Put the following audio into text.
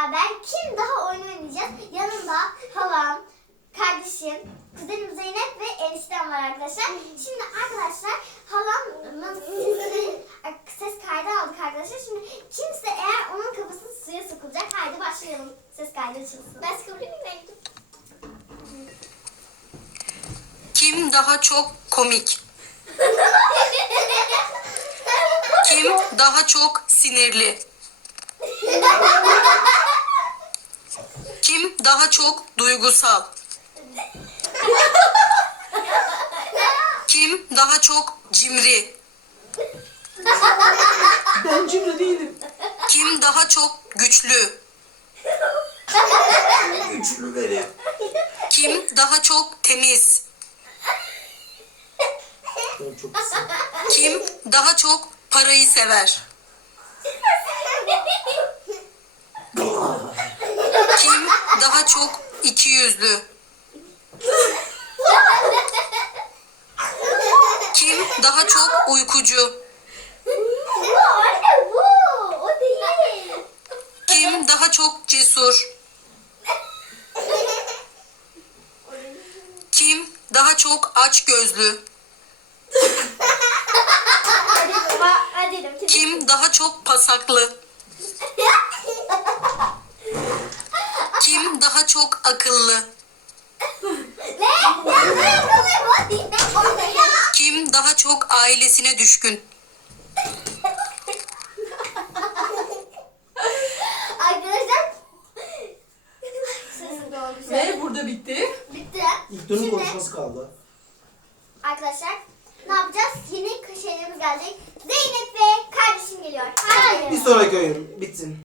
beraber kim daha oyun oynayacağız? Yanımda halam, kardeşim, kuzenim Zeynep ve eniştem var arkadaşlar. Şimdi arkadaşlar halamın sesini, ses kaydı aldık arkadaşlar. Şimdi kimse eğer onun kafasını suya sokulacak. Haydi başlayalım. Ses kaydı açılsın. Ben sıkabilir? Kim daha çok komik? Kim daha çok sinirli? Kim daha çok duygusal? Kim daha çok cimri? Ben cimri değilim. Kim daha çok güçlü? Güçlü benim. Kim daha çok temiz? Ben çok. Kim daha çok parayı sever? Kim daha çok ikiyüzlü? Kim daha çok uykucu? Kim daha çok cesur? Kim daha çok aç gözlü? Kim daha çok pasaklı? Kim daha çok akıllı? Ne? Ne? Kim daha çok ailesine düşkün? Arkadaşlar. Sesim. Ve burada bitti. Bitti. İlk dönüm Şimdi- konuşması kaldı. Arkadaşlar ne yapacağız? Yeni şeylerimiz gelecek. Zeynep ve kardeşim geliyor. Hadi. Bir sonraki oyun bitsin.